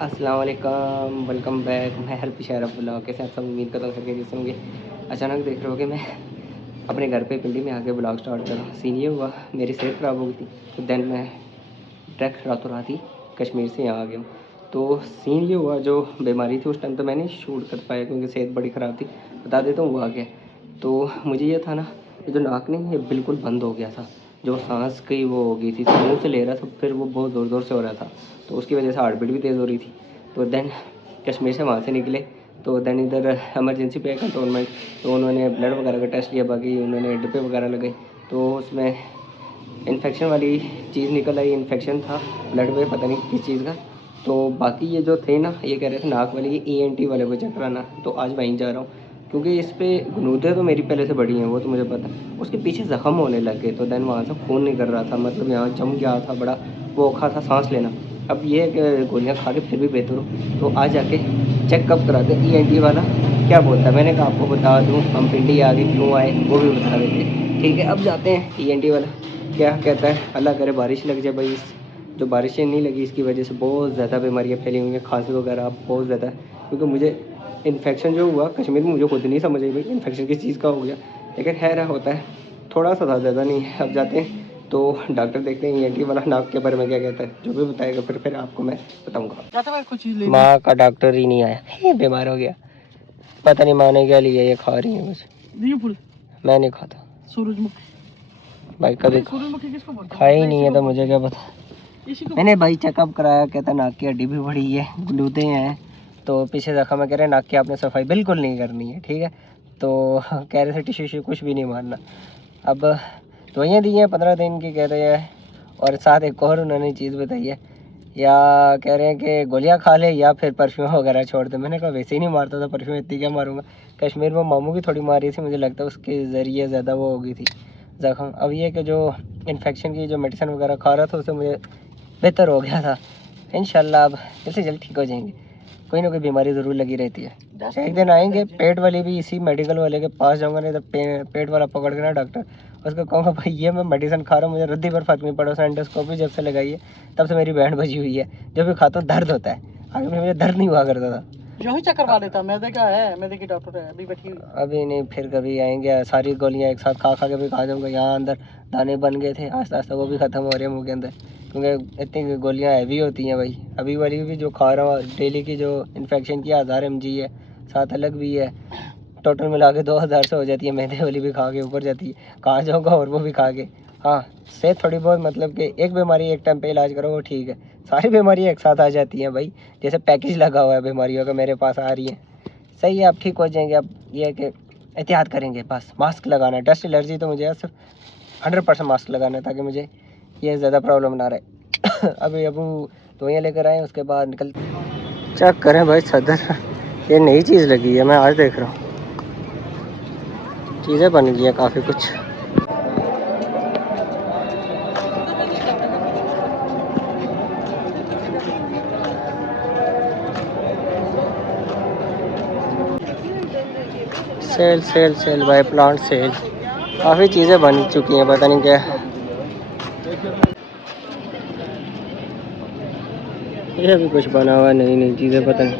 अस्सलाम वालेकुम, welcome back. मैं हेल्प शेयर ब्लॉग के साथ सब उम्मीद करता हूँ करके जिससे होंगे। अचानक देख रहे हो कि मैं अपने घर पे पिंडी में आके ब्लॉग स्टार्ट करा। सीन ये हुआ, मेरी सेहत ख़राब हो गई थी, तो देन मैं डायरेक्ट रातों रात ही कश्मीर से यहाँ आ गया हूँ। तो सीन ये हुआ, जो बीमारी थी उस टाइम तो मैं नहीं शूट कर पाया क्योंकि सेहत बड़ी ख़राब थी। बता देता हूँ हुआ क्या। तो मुझे ये था ना, ये जो नाक नहीं, ये बिल्कुल बंद हो गया था। जो सांस की वो हो गई थी, मुँह से ले रहा था, फिर वो बहुत ज़ोर ज़ोर से हो रहा था, तो उसकी वजह से हार्ट बीट भी तेज़ हो रही थी। तो देन कश्मीर से वहाँ से निकले, तो देन इधर एमरजेंसी पे कंटोनमेंट, तो उन्होंने ब्लड वगैरह का टेस्ट लिया, बाकी उन्होंने डिब्बे वगैरह लगाए, तो उसमें इन्फेक्शन वाली चीज़ निकल आई। इन्फेक्शन था ब्लड में, पता नहीं किस चीज़ का। तो बाकी ये जो थे ना, ये कह रहे थे नाक वाले, ये ENT वाले को चेक कराना, तो आज वहीं जा रहा हूँ क्योंकि इस पे गनूदें तो मेरी पहले से बड़ी हैं, वो तो मुझे पता है। उसके पीछे ज़ख्म होने लग गए, तो देन वहाँ से खून नहीं कर रहा था, मतलब यहाँ जम गया था, बड़ा वो औखा था सांस लेना। अब ये है कि गोलियाँ खा के फिर भी बेहतर हो, तो आज जाके चेकअप कराते। ENT वाला क्या बोलता है, मैंने कहा आपको बता दूँ हम पिंडी आगे क्यों आए, वो भी बता देते। ठीक है, अब जाते हैं। ENT वाला क्या कहता है, अल्लाह करे बारिश लग जाए भाई। इस जो बारिशें नहीं लगी, इसकी वजह से बहुत ज़्यादा बीमारियाँ फैली हुई हैं, खांसी वगैरह बहुत ज़्यादा। क्योंकि मुझे इन्फेक्शन जो हुआ कश्मीर में, मुझे खुद नहीं समझ आई भाई इन्फेक्शन किस चीज़ का हो गया, लेकिन खैर होता है, थोड़ा सा था, ज़्यादा नहीं है। अब जाते हैं तो डॉक्टर देखते हैं ENT वाला नाक के बारे में क्या कहता है, जो भी बताएगा फिर आपको मैं बताऊँगा। माँ का डॉक्टर ही नहीं आया, बीमार हो गया, पता नहीं माँ ने क्या लिया, ये खा रही है मुझे, मैं नहीं खाता भाई, कभी खाया ही नहीं है तो मुझे क्या पता। मैंने भाई चेकअप कराया, कहता नाक की हड्डी भी बड़ी है, गलूते हैं, तो पीछे जख्म में कह रहे नाक की आपने सफाई बिल्कुल नहीं करनी है, ठीक है। तो कह रहे थे टिश्यू विश्यू कुछ भी नहीं मारना। अब दवाइयाँ दी हैं 15 दिन की कह रहे हैं, और साथ एक और उन्होंने चीज़ बताई है, या कह रहे हैं कि गोलियाँ खा ले या फिर परफ्यूम वगैरह छोड़ दे। मैंने कहा वैसे ही नहीं मारता था परफ्यूम, इतनी क्या मारूंगा। कश्मीर में मामू की थोड़ी मारी थी, मुझे लगता है उसके ज़रिए ज़्यादा वो हो गई थी जख्म। अब ये कि जो इन्फेक्शन की जो मेडिसिन वगैरह खा रहा था उससे मुझे बेहतर हो गया था। इंशाल्लाह अब जल्द से जल्द ठीक हो जाएंगे। कोई ना कोई बीमारी ज़रूर लगी रहती है। एक दिन आएंगे पेट वाली भी, इसी मेडिकल वाले के पास जाऊंगा, नहीं तो पेट वाला पकड़ के ना डॉक्टर, उसको कहूँगा भाई ये मैं मेडिसिन खा रहा हूँ, मुझे रद्दी पर फर्क नहीं पड़ा। उसने एंडोस्कोपी जब से लगाई है तब से मेरी बैंड बजी हुई है, जब भी खाता हूँ दर्द होता है, आगे में मुझे दर्द नहीं हुआ करता था। जो ही चेक करवा लेता, मैदे का है, मैदे की डॉक्टर है, अभी बैठी हुई। अभी नहीं, फिर कभी आएंगे, सारी गोलियाँ एक साथ खा खा के भी खा जाऊँगा। यहाँ अंदर दाने बन गए थे, आस्ता आस्ता वो भी ख़त्म हो रहे हैं मुँह के अंदर, क्योंकि इतनी गोलियाँ हैवी होती हैं भाई। अभी वाली भी जो खा रहा हूँ डेली की, जो इन्फेक्शन की 1000 mg है, साथ अलग भी है, टोटल मिला के 2000 से हो जाती है। मैदे वाली भी खा के ऊपर जाती है, कहाँ जाऊँगा और वो भी खा के। हाँ, सेहत थोड़ी बहुत, मतलब कि एक बीमारी एक टाइम पे इलाज करो वो ठीक है, सारी बीमारियाँ एक साथ आ जाती हैं भाई, जैसे पैकेज लगा हुआ है बीमारियों का मेरे पास आ रही है। सही है, अब ठीक हो जाएंगे। अब ये है कि एहतियात करेंगे, बस मास्क लगाना है। डस्ट एलर्जी तो मुझे सिर्फ 100% मास्क लगाना है, ताकि मुझे ये ज़्यादा प्रॉब्लम ना रहे। अभी अबू दवाइयाँ लेकर आए, उसके बाद निकल चेक करें भाई सदर, ये नई चीज़ लगी है, मैं आज देख रहा हूँ, चीज़ें बन गई हैं काफ़ी कुछ। Cell cell cell by plant cell, काफ़ी चीज़ें बन चुकी हैं, पता नहीं क्या। ये भी कुछ बना हुआ है, नई नई चीज़ें, पता नहीं।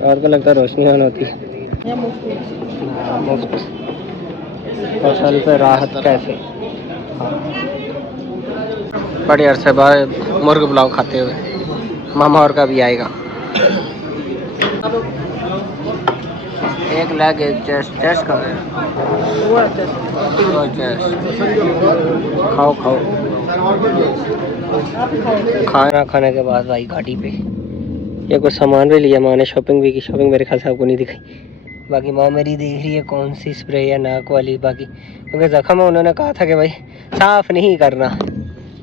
रात को लगता है रोशनी ऑन होती है। मुफ्त फसल पे राहत कैसे। हाँ, बड़े अरसे बाद मुर्ग पुलाव खाते हुए। मामा और का भी आएगा। एक लेग एक चेस्ट, चेस्ट का है वो चेस्ट। खाओ खाओ। खाना खाने के बाद भाई गाड़ी पे ये कुछ सामान भी लिया माँ ने, शॉपिंग भी की। शॉपिंग मेरे ख्याल से आपको नहीं दिखाई, बाकी माँ मेरी देख रही है कौन सी स्प्रे या नाक वाली। बाकी क्योंकि ज़ख्म है, उन्होंने कहा था कि भाई साफ़ नहीं करना,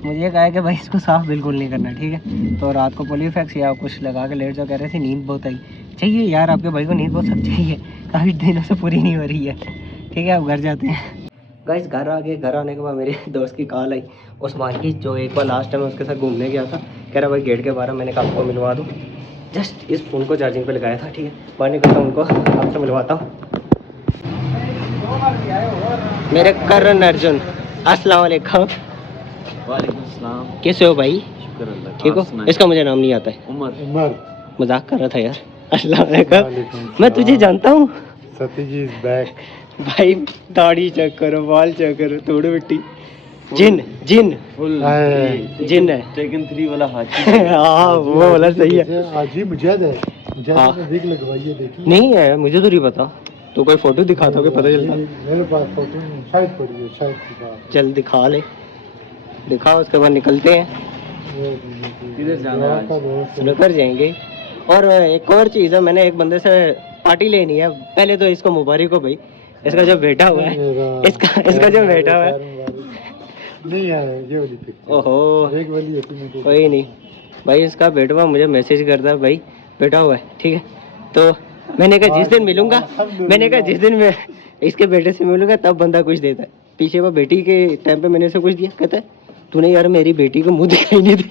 मुझे कहा है कि भाई इसको साफ़ बिल्कुल नहीं करना, ठीक है। तो रात को पोलियोफैक्स या कुछ लगा के लेट जाओ। कह रहे थे नींद बहुत आई। चाहिए यार, आपके भाई को नींद बहुत सख्त चाहिए, काफ़ी दिनों से पूरी नहीं हो रही है। ठीक है, अब घर जाते हैं। गाइस घर आ गए। घर आने के बाद मेरे दोस्त की कॉल आई, उस्मान की, जो एक बार लास्ट टाइम उसके साथ घूमने गया था। कह रहा भाई गेट के बाहर। मैंने कहा आपको मिलवा दूँ, जस्ट इस फ़ोन को चार्जिंग पे लगाया था, ठीक है। बाहर निकलता हूँ, उनको आपसे मिलवाता हूँ। मेरे करण अर्जुन, अस्सलाम वालेकुम। वालेकुम सलाम। कैसे हो भाई? शुक्र अल्लाह। ठीक हो? इसका मुझे नाम नहीं आता है। उमर। मजाक कर रहा था यार। अस्सलाम वालेकुम। मैं तुझे जानता हूँ। Satiji is back. भाई दाढ़ी चेक करो, बाल चेक करो, थोड़ी मिट्टी। जिन जिन जिन है। टेकन 3 वाला हाथी। हाँ वो वाला सही है। हाजी मुजाहिद है। मुजाहिद हाँ। ने विग लगवाई है, देखी नहीं है, मुझे तो नहीं पता। तो कोई फोटो दिखाता होगा, पता चलता। मेरे पास फोटो नहीं, शायद पड़ी है, शायद की बात। चल दिखा ले, दिखाओ, उसके बाद निकलते हैं। किधर जाना है आज? स्नूकर जाएंगे। और एक और चीज़ है, मैंने एक बंदे से पार्टी लेनी है। पहले तो इसको मुबारक हो भाई, इसका जो बेटा हुआ है, इसका जो बेटा हुआ है। नहीं यार, ये वाली पिक्चर। ओहो, एक वाली है, कोई नहीं भाई। इसका बेटा हुआ मुझे मैसेज करता है, भाई बेटा हुआ है, ठीक है। तो मैंने कहा जिस दिन मिलूंगा, मैंने कहा जिस दिन मैं इसके बेटे से मिलूंगा तब बंदा कुछ देता है। पीछे वो बेटी के टाइम पे मैंने उसे कुछ दिया, कहता है तूने यार मेरी बेटी को मुंह दिखाई नहीं दी।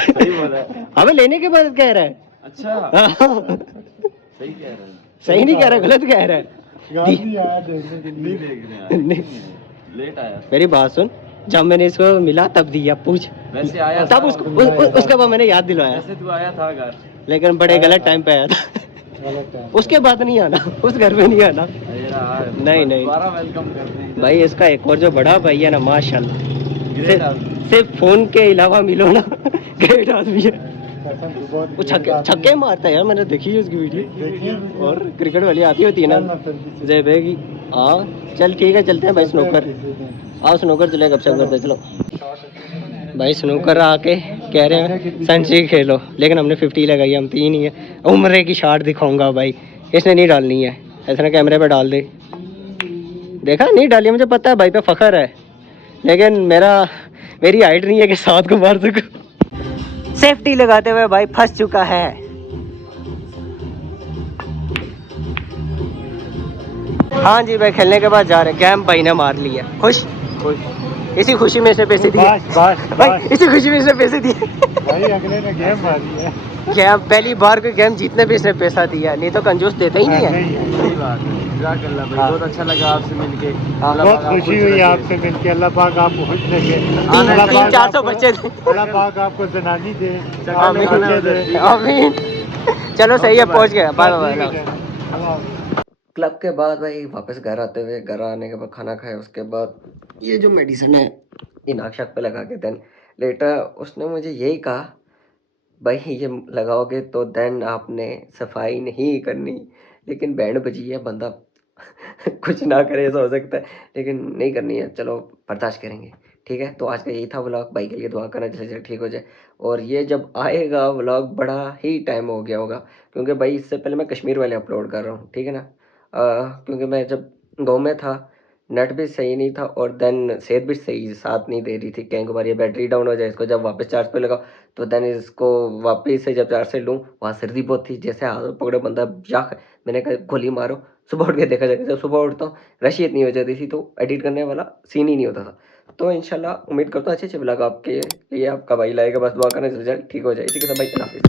सही बोला। हमें लेने के बाद कह रहा है। अच्छा। हाँ। सही कह रहा है। सही नहीं कह रहा, गलत कह रहा है। गाजी आया देखने के नहीं लिए। देख रहे हैं। नहीं। लेट आया। मेरी बात सुन, जब मैंने इसको मिला तब दिया, पूछ। वैसे आया तब था। उसके बाद मैंने याद दिलवाया, वैसे तू आया था घर। लेकिन बड़े गलत टाइम पे आया था। गलत है। उसके बाद नहीं आना, उस घर में नहीं आना। अरे यार, नहीं, नहीं। दोबारा वेलकम करते हैं। भाई इसका एक और जो बड़ा भाई है ना, माशाल्लाह, ग्रेट आदमी। सिर्फ फोन के अलावा मिलो ना, ग्रेट आदमी है। कसम से बहुत वो छक्के मारता है यार, मैंने देखी है उसकी वीडियो। देखिए। और क्रिकेट वाली आती होती है ना जैबे की। हाँ चल ठीक है, चलते हैं भाई स्नूकर। आओ स्नूकर चले, गपशप करते चलो। भाई स्नूकर आके कह रहे हैं संची खेलो, लेकिन हमने 50 लगाई, हम 3 ही है। उम्र की शॉट दिखाऊंगा भाई, इसने नहीं डालनी है। ऐसा ना कैमरे पे डाल दे, देखा नहीं डाली, मुझे पता है भाई पे फखर है, लेकिन मेरी हाइट नहीं है कि 7 को मार सकूं। सेफ्टी लगाते हुए भाई फंस चुका है। हाँ जी भाई, खेलने के बाद जा रहे हैं। कैम भाई ने मार लिया, खुश। इसी खुशी में इसने पैसे दिए भाई, इसी खुशी में इसने पैसे दिए भाई अगले ने गेम मारी है। गेम पहली बार कोई गेम जीतने पे इसने पैसा दिया, नहीं तो कंजूस देता ही नहीं है। सही बात है। जज़ाकल्लाह भाई, बहुत अच्छा लगा आपसे मिलके। बहुत खुशी हुई आपसे मिलके। अल्लाह पाक आपको खुश रखे। 300-400 बच्चे थे। अल्लाह पाक आपको जनानी दे। आमीन आमीन। चलो सही है, पहुंच गया। Bye bye. क्लब के बाद भाई वापस घर आते हुए, घर आने के बाद खाना खाया, उसके बाद ये जो मेडिसिन है ये नाक शाक पे लगा के देन लेटर उसने मुझे यही कहा, भाई ये लगाओगे तो देन आपने सफाई नहीं करनी। लेकिन बैंड बजी है, बंदा कुछ ना करे ऐसा हो सकता है, लेकिन नहीं करनी है, चलो बर्दाश्त करेंगे। ठीक है, तो आज का यही था व्लॉग। भाई के लिए दुआ करना जैसे ठीक हो जाए। और ये जब आएगा व्लॉग बड़ा ही टाइम हो गया होगा, क्योंकि भाई इससे पहले मैं कश्मीर वाले अपलोड कर रहा हूँ, ठीक है ना। क्योंकि मैं जब गाँव में था नेट भी सही नहीं था, और देन सेहत भी सही साथ नहीं दे रही थी। कहीं बार ये बैटरी डाउन हो जाए, इसको जब वापस चार्ज पे लगाओ तो देन इसको वापस से जब चार्ज से लूँ, वहाँ सर्दी बहुत थी, जैसे हाथ पकड़े बंदा जाक। मैंने कहा गोली मारो, सुबह उठ के देखा जाएगा। जब सुबह उठता हूँ रश ही इतनी हो जाती थी, तो एडिट करने वाला सीन ही नहीं होता था। तो इंशाल्लाह उम्मीद करता हूँ अच्छे अच्छे ब्लॉग आपके लिए आपका भाई लाएगा। बस दुआ करना रिजल्ट ठीक हो जाए। इसी के साथ भाई अल्लाह हाफिज़।